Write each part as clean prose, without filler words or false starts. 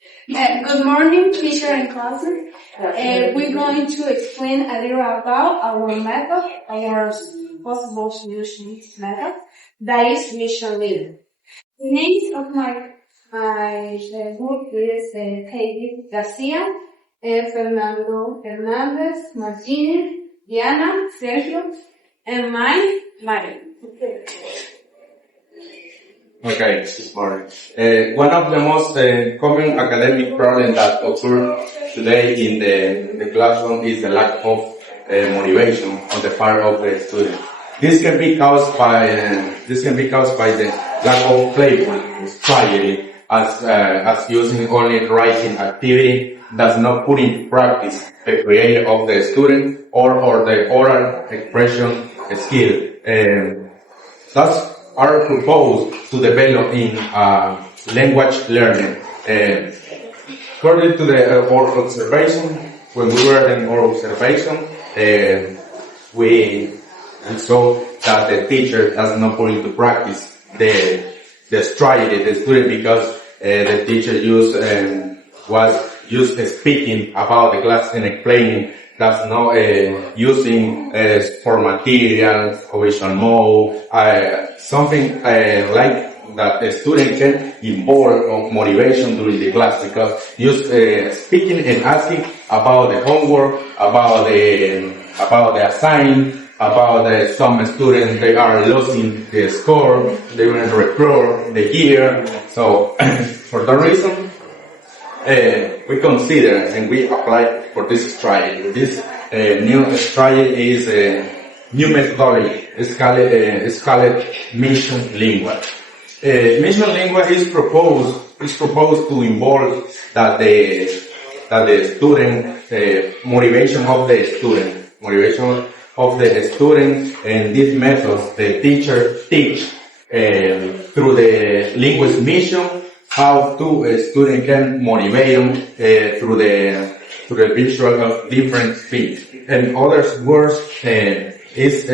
Good morning, teacher and classes. We're going to explain a little about our method, our possible solution method, that is mission lingua. The names of my group is Heidi Garcia, Fernando Hernandez, Martinez, Diana, Sergio, and mine, Mari. Okay, this morning. One of the most common academic problems that occur today in the classroom is the lack of motivation on the part of the student. This can be caused by the lack of playful strategy, as using only writing activity does not put into practice the creative of the student or the oral expression skill. Thus are proposed to develop in language learning. According to the oral observation, when we were in oral observation, we saw that the teacher does not put into practice the strategy the student, because the teacher was speaking about the class and explaining, that's not using for material, visual mode, something like that the student can involve of motivation during the class, because just speaking and asking about the homework, about the assignment, about some students, they are losing the score, they will report the year. So for that reason, we consider and we apply for this strategy. This new strategy is a new methodology. It's called MISSION LINGUA. MISSION LINGUA is proposed to involve that the student, motivation of the student, and these methods the teacher teach through the linguist mission, how to a student can motivate them through the visual of different speech. And other words is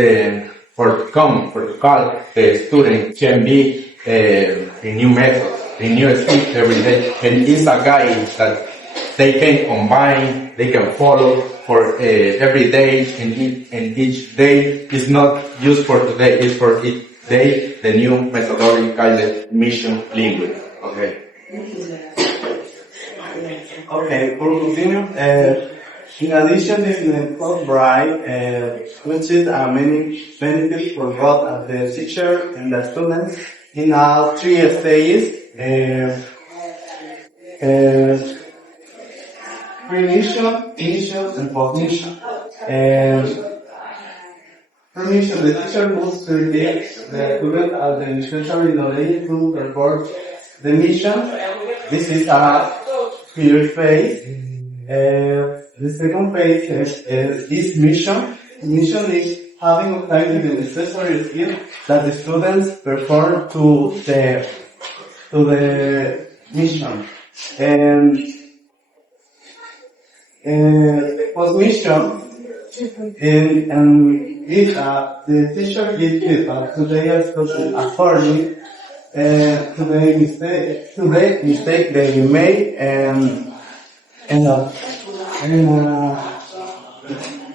for to call the student can be a new method, a new speech every day, and it's a guide that they can combine, they can follow for every day, and each day is not used for today, it's for each day, the new methodology called MISSION LINGUA. Okay. Okay, for continue, in addition to the Fulbright, which is many benefits for both the teacher and the students in all three stages, pre-mission, initial, and post-mission. Pre-mission, the teacher must predict the student as the necessary knowledge to perform the mission. This is a clear phase. The second phase is mission. Mission is having obtained the necessary skill that the students perform to the mission. And post mission, and if the teacher gives feedback to the student according to the mistake they made,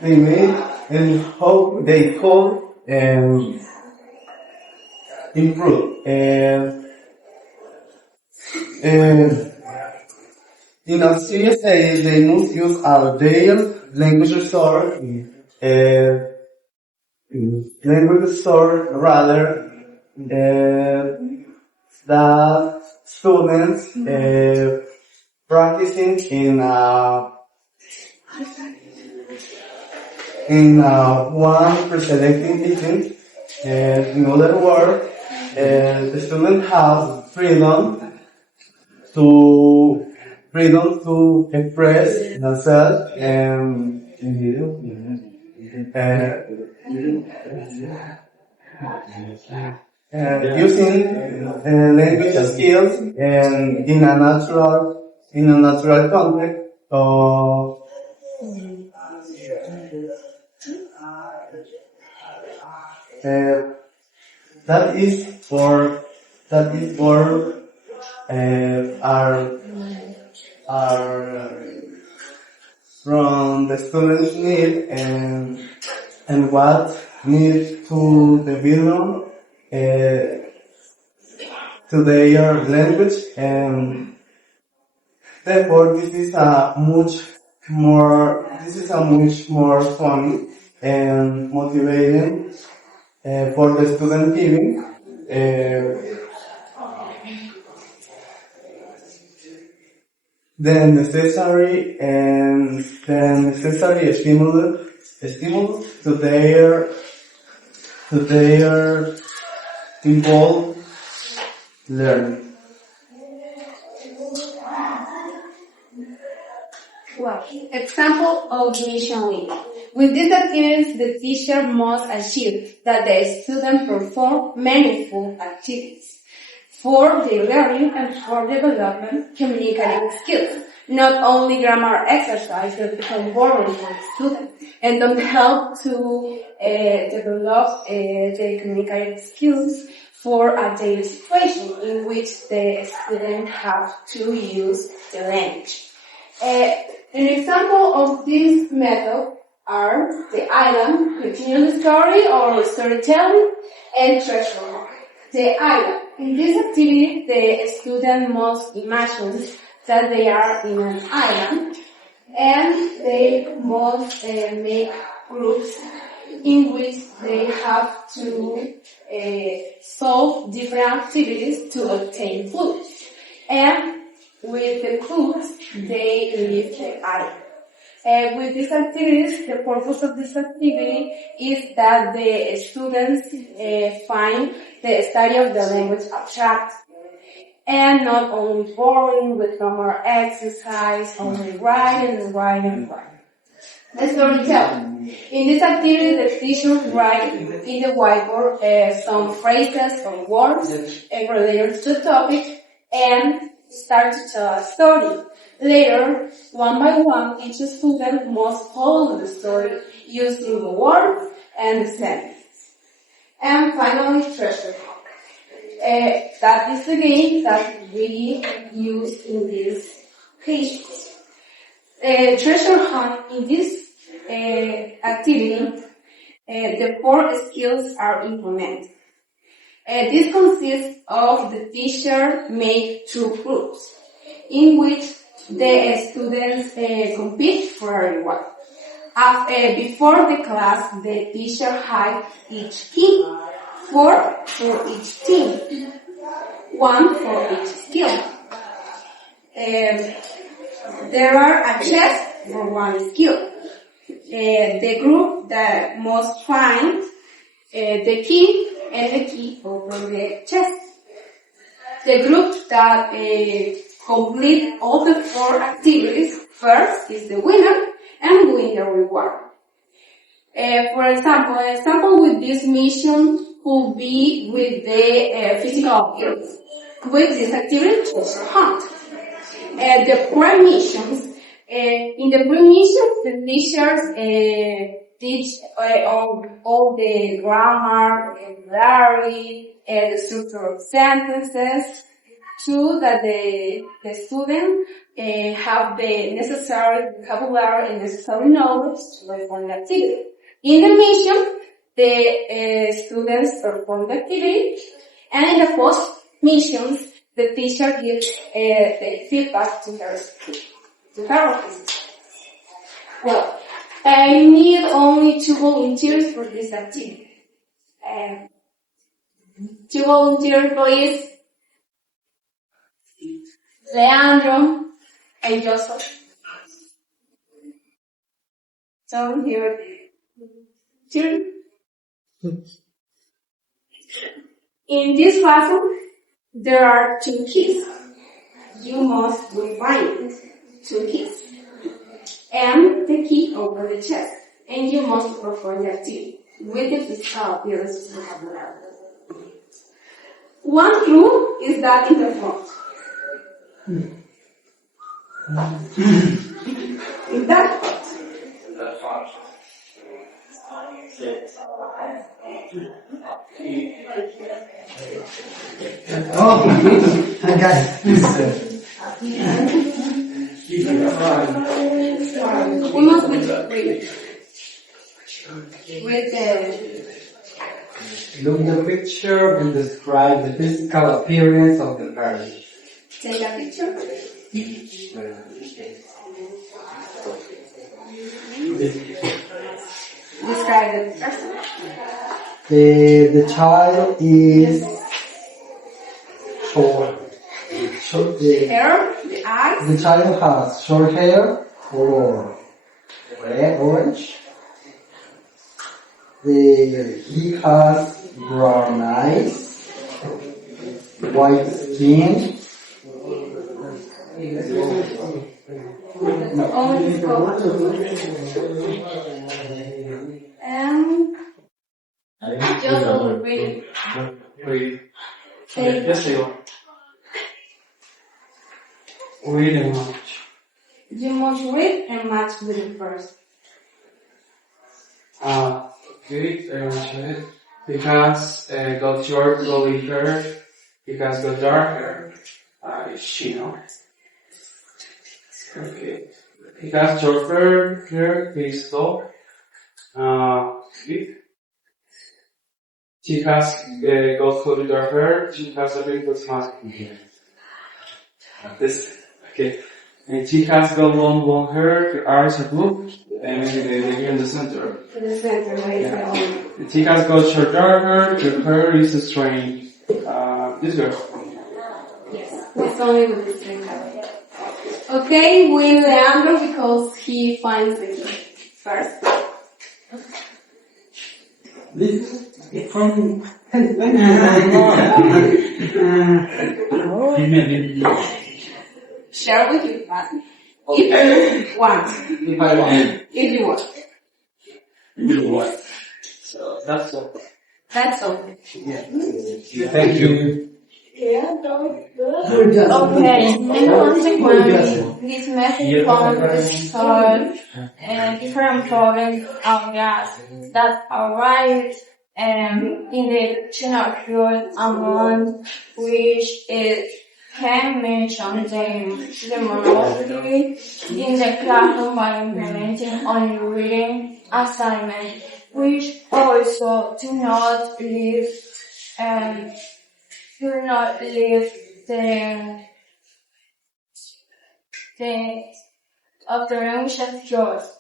they made, and how they could improve. In a serious age, they must use their language resource, rather that students practicing in one preselecting teaching. In other words, the student has freedom to express themselves using language skills and in a natural context. That is for are from the students' need and what need to develop to their language, and therefore this is a much more fun and motivating for the student giving. The necessary stimulus to their involved learning. Well, example of mission lingua. With these activities, the teacher must achieve that the student perform meaningful activities for their learning and for development communicating skills. Not only grammar exercises become boring for the student and don't help to develop their communicating skills for a daily situation in which the student have to use the language. An example of this method are the island, continuous story or storytelling, and treasure hunt. The island. In this activity, the student must imagine that they are in an island, and they must make groups in which they have to solve different activities to obtain food. And with the clues, they leave the island. With these activities, the purpose of this activity is that the students find the study of the language attractive and not only boring with grammar exercise, only writing. The storytelling. In this activity, the teacher writes in the whiteboard some phrases or words related to the topic and start to tell a story. Later, one by one, each student must follow the story using the words and the sentences. And finally, treasure hunt. That is the game that we use in these occasions. Treasure hunt, in this activity, the 4 skills are implemented. This consists of the teacher make 2 groups, in which the students compete for a reward. Before the class, the teacher hides each team, 4 for each team, 1 for each skill. There are a chest for 1 skill. The group that must find the key and the key over the chest. The group that complete all the 4 activities first is the winner and win the reward. For example, an example with this mission could be with the physical appearance. With this activity, treasure hunt. The pre-missions. In the pre-missions, the teachers teach all the grammar, vocabulary, the structure of sentences, so that the student have the necessary vocabulary and necessary knowledge to perform the activity. In the mission, the students perform the activity, and in the post-missions, the teacher gives the feedback to her students. Well, I need only 2 volunteers for this activity. 2 volunteers, please. Leandro and Joseph. So here. 2. In this lesson, there are 2 keys. You must find 2 keys. And the key over the chest. And you must perform the activity with the physical appearance vocabulary. 1 clue is that in the front. In that part. Oh, guys, please. We must with the Look at the picture and describe the physical appearance of the bird. take a picture. Describe the person. The child is short. Hair, the eyes. The child has short hair, color red, orange. He has brown eyes, white skin. Just read. Read and match. You must read and match with the first. Okay, he has got short curly hair, he has got dark hair, she knows. Okay, he has short hair, he's tall, she has got curly dark hair, she has a very good smile. This, okay, and she has got long blonde hair, her eyes are blue, and they're here in the center. To the center, right? Yeah. She has got short dark hair, her hair is strange. This girl. It's only with the same color. Okay, with Leandro because he finds the key first. This is from Share with you, but if you want. if I want. If you want. You want. So that's all. That's all. Thank you. Okay, and consequently, this method covers solve different problems of gas that arise in the general field, among which it can mention the monology in the classroom by implementing only reading assignment, which also do not leave the observation skills.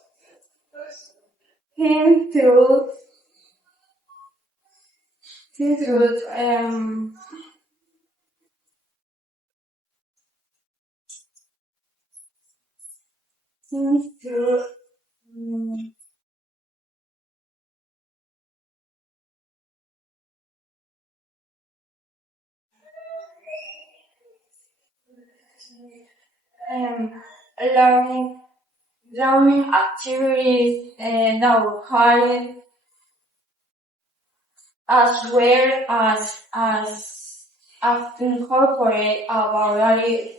Learning activities that require as well as incorporate a variety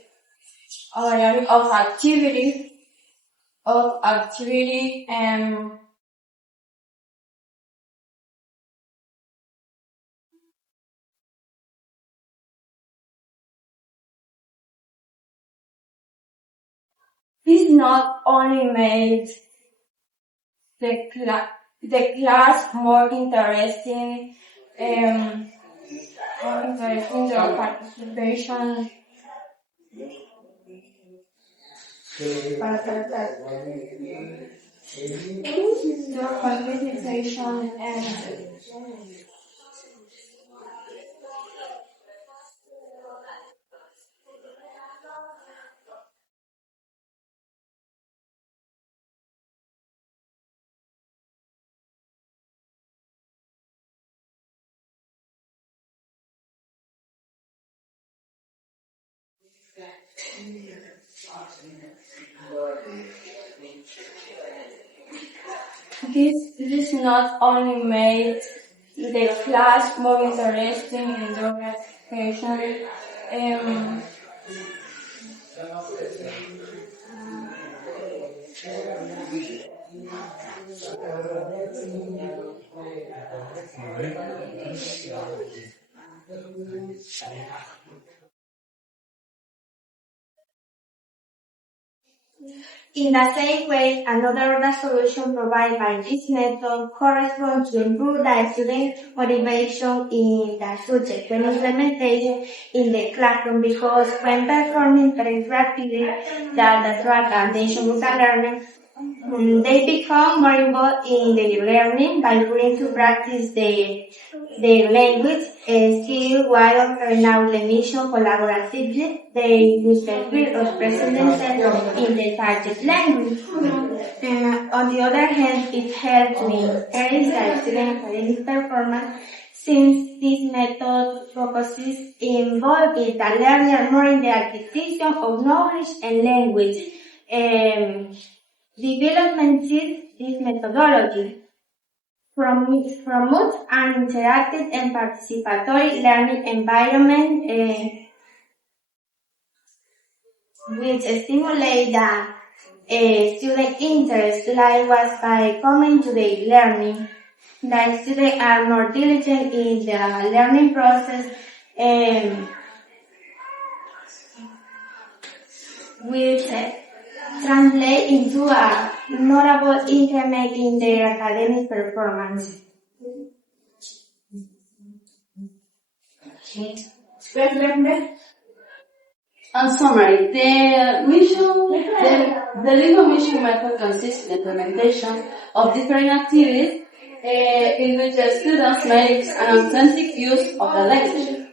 of activity and this not only made the class more interesting, the participation, and this not only made the class more interesting in the participation, In the same way, another solution provided by this method corresponds to improve the student motivation in the subject when implementation in the classroom, because when performing peripheral activities that attract the attention of the learner, they become more involved in their learning by putting to practice their language skill while carrying out the mission collaboratively. They use the skill of expressing themselves in the target language. On the other hand, it helps to encourage the student academic performance, since this method focuses involving the learner more in the acquisition of knowledge and language. Development sees this methodology promotes an interactive and participatory learning environment which stimulates the student interest, likewise by coming to the learning. The students are more diligent in the learning process, which translate into a notable increment in their academic performance. In summary, the lingua mission method consists in the implementation of different activities in which the students make an authentic use of the language.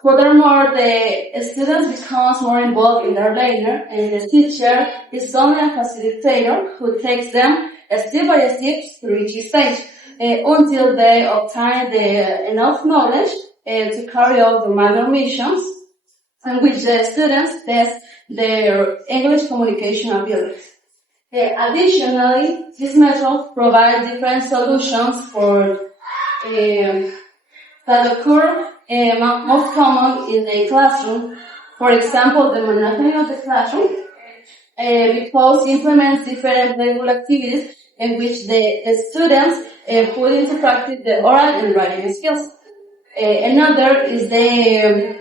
Furthermore, the students become more involved in their learning, and the teacher is only a facilitator who takes them step by step through each stage until they obtain enough knowledge to carry out the minor missions, in which the students test their English communication abilities. Additionally, this method provides different solutions for that occur most common in the classroom. For example, the monotony of the classroom, because it implements different playful activities in which the students put into practice the oral and writing skills. Another is the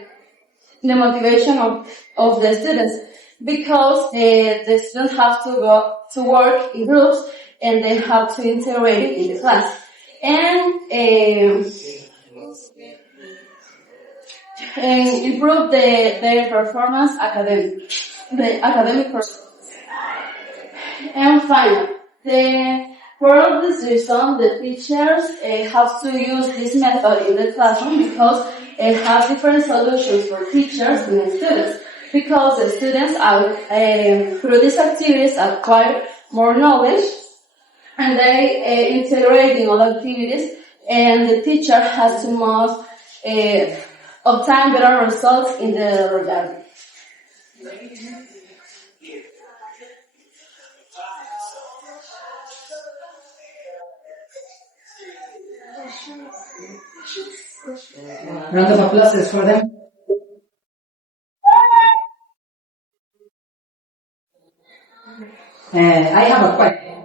motivation of the students, because the students have to go to work in groups and they have to integrate in the class. And improve their performance the academic performance. And finally, for all this reason, the teachers have to use this method in the classroom, because it has different solutions for teachers and students, because the students are, through these activities, acquire more knowledge, and they integrate in all activities, and the teacher has to must obtain better results in the regard. Round of applause for them. I have a question.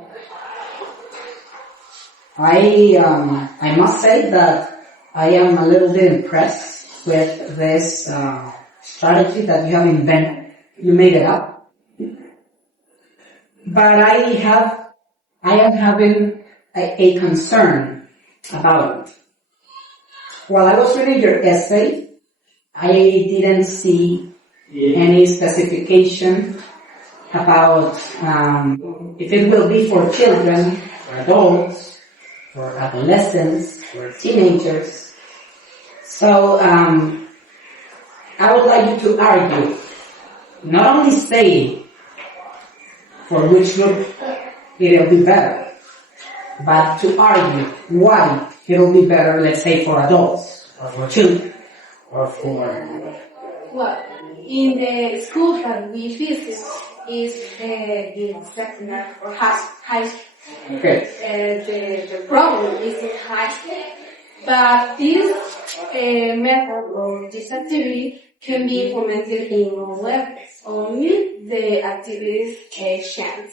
I must say that I am a little bit impressed with this strategy that you have invented. You made it up. But I am having a concern about it. While I was reading your essay, I didn't see any specification about if it will be for children, for adults, for adolescents, for teenagers. So I would like you to argue, not only say for which group it will be better, but to argue why it will be better, let's say, for adults, or for children, or for... Well, in the school that we visit is the secondary or high school. Okay. The problem is in high school, but this method or this activity can be implemented in all levels. Only the activities chance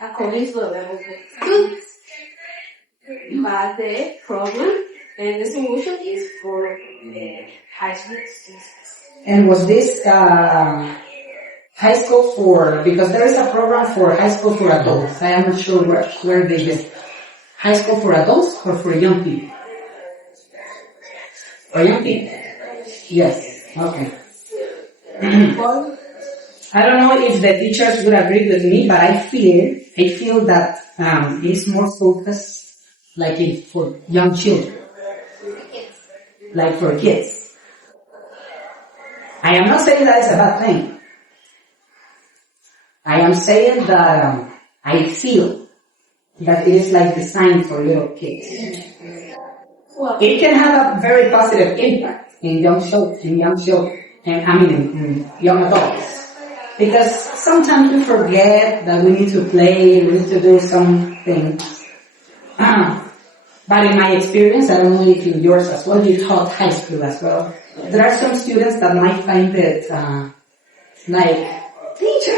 according to the level of the students. But the problem And the solution is for high school students. And was this high school for, because there is a program for high school for adults. I am not sure where they is. High school for adults or for young people? For young people? Yes. Okay. I don't know if the teachers would agree with me, but I feel that it's more focused like for young children. Like for kids. I am not saying that it's a bad thing. I am saying that I feel that it is like designed for little kids. Well, It can have a very positive impact in young children, and in young adults. Because sometimes we forget that we need to play, we need to do some things. But in my experience, I don't know if in yours as well, you taught high school as well. There are some students that might find it like, teacher.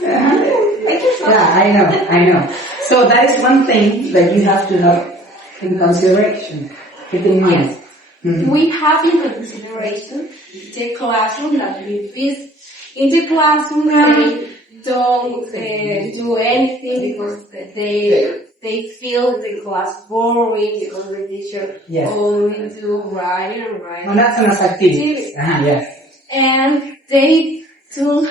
Yeah, I know. So that is one thing that you have to have in consideration, keep in mind. Mm-hmm. we have in consideration the classroom that we visit. In the classroom, they don't do anything because they feel the class boring because the teacher Yes. only do writing and writing. No, that's an activity. Yes. And they don't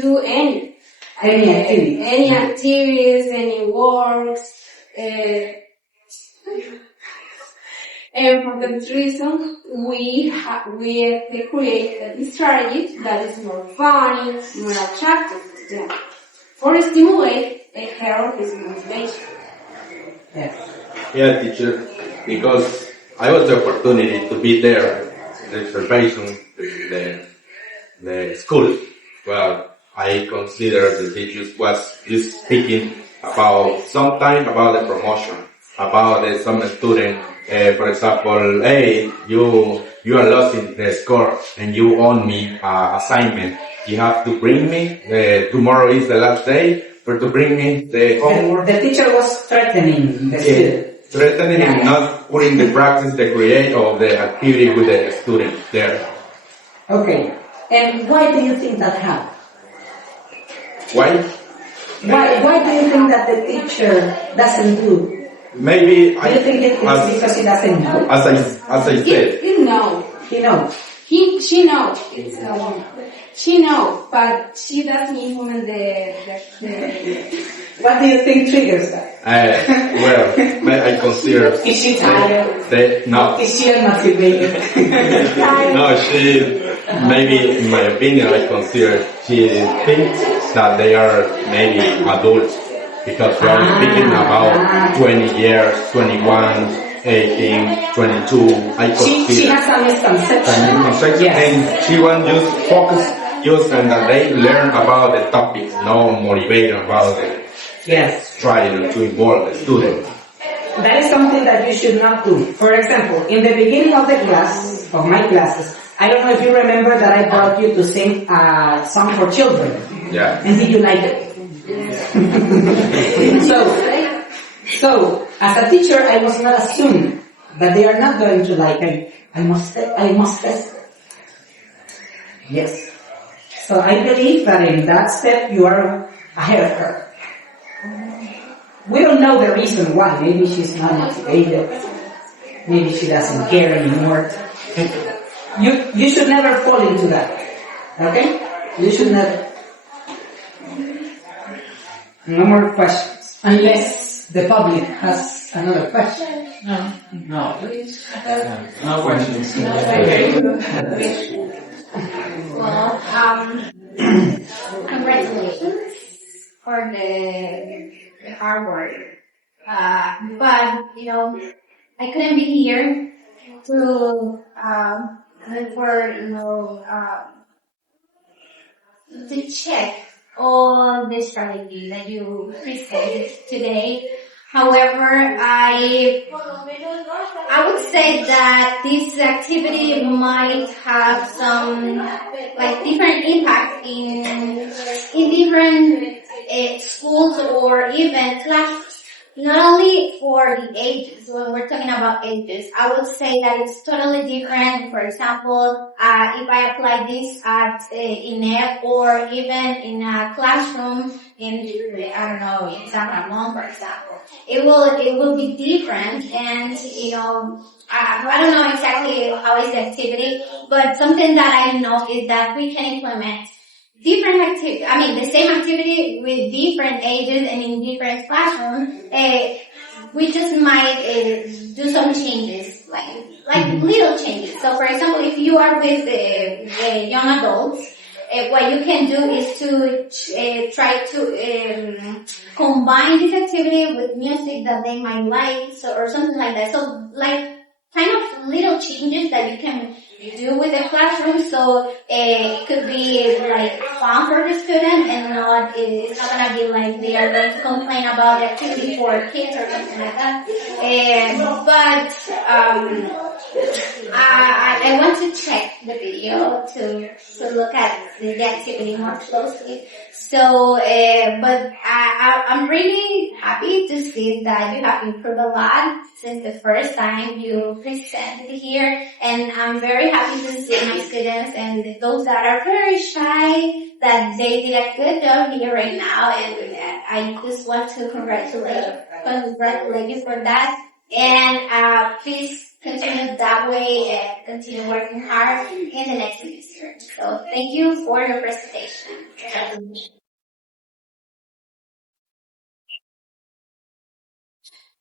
do any activities. any activities, any works. And for that reason, we create a strategy that is more funny, more attractive to them, for stimulate a healthy motivation. Yes. Yeah, teacher, because I was the opportunity to be there, the observation, the school. Well, I consider the teachers was just speaking about sometime about the promotion, about some student, for example, hey, you are lost in the score and you owe me assignment. You have to bring me, tomorrow is the last day, for to bring me the homework. The teacher was threatening the student. Threatening and not putting the practice, the create of the activity with the student there. Okay. And why do you think that happened? Why? Why do you think that the teacher doesn't do? Maybe Do you think it's because he doesn't know? as I said, He knows. He knows. She knows. It's a woman. She knows, but she doesn't implement the What do you think triggers that? well, I consider Is she tired? no, Is she unmotivated? no, she, maybe in my opinion, I consider she thinks that they are maybe adults, because we are speaking about 20 years, 21, 18, 22, I consider. She has a misconception. Yes. And she wants just focus just on that they learn about the topics, no motivation about it. Yes. Trying to involve the student. That is something that you should not do. For example, in the beginning of the class, of my classes, I don't know if you remember that I brought you to sing a song for children. Yeah. And did you like it? So, as a teacher, I was not assuming that they are not going to like it. I must test it. Yes. So I believe that in that step you are ahead of her. We don't know the reason why. Maybe she's not motivated. Maybe she doesn't care anymore. You should never fall into that. Okay? You should never. No more questions. Unless the public has another question. No questions. Well, congratulations for the hard work. But, I couldn't be here to check all the strategy that you presented today. However, I would say that this activity might have some different impact in different schools or even not only for the ages, when we're talking about ages, I would say that it's totally different. For example, if I apply this at in app or even in a classroom in, I don't know, in San Ramon, for example, it will be different. And, you know, I don't know exactly how is the activity, but something that I know is that we can implement different activity, the same activity with different ages and in different classrooms. We just might do some changes, like little changes. So, for example, if you are with young adults, what you can do is to try to combine this activity with music that they might like, so or something like that. So, like kind of little changes that you can do with the classroom, so it could be like fun for the student and it's not gonna be like they are going to complain about the activity for kids or something like that. I want to check the video to look at the activity more closely. So, but I'm really happy to see that you have improved a lot since the first time you presented here, and I'm very happy to see my students and those that are very shy that they did a good job here right now, and I just want to congratulate you for that. And please continue that way and continue working hard in the next semester. So thank you for your presentation.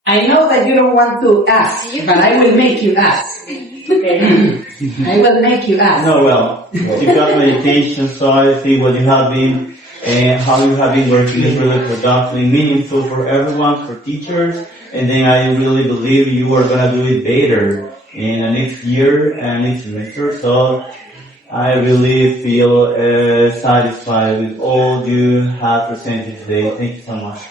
I know that you don't want to ask, but I will make you ask. I will make you ask. No, well, you got meditation, so I think what you have been and how you have been working is really productive and meaningful for everyone, for teachers, and then I really believe you are going to do it better in the next year and next semester. So I really feel satisfied with all you have presented today. Thank you so much.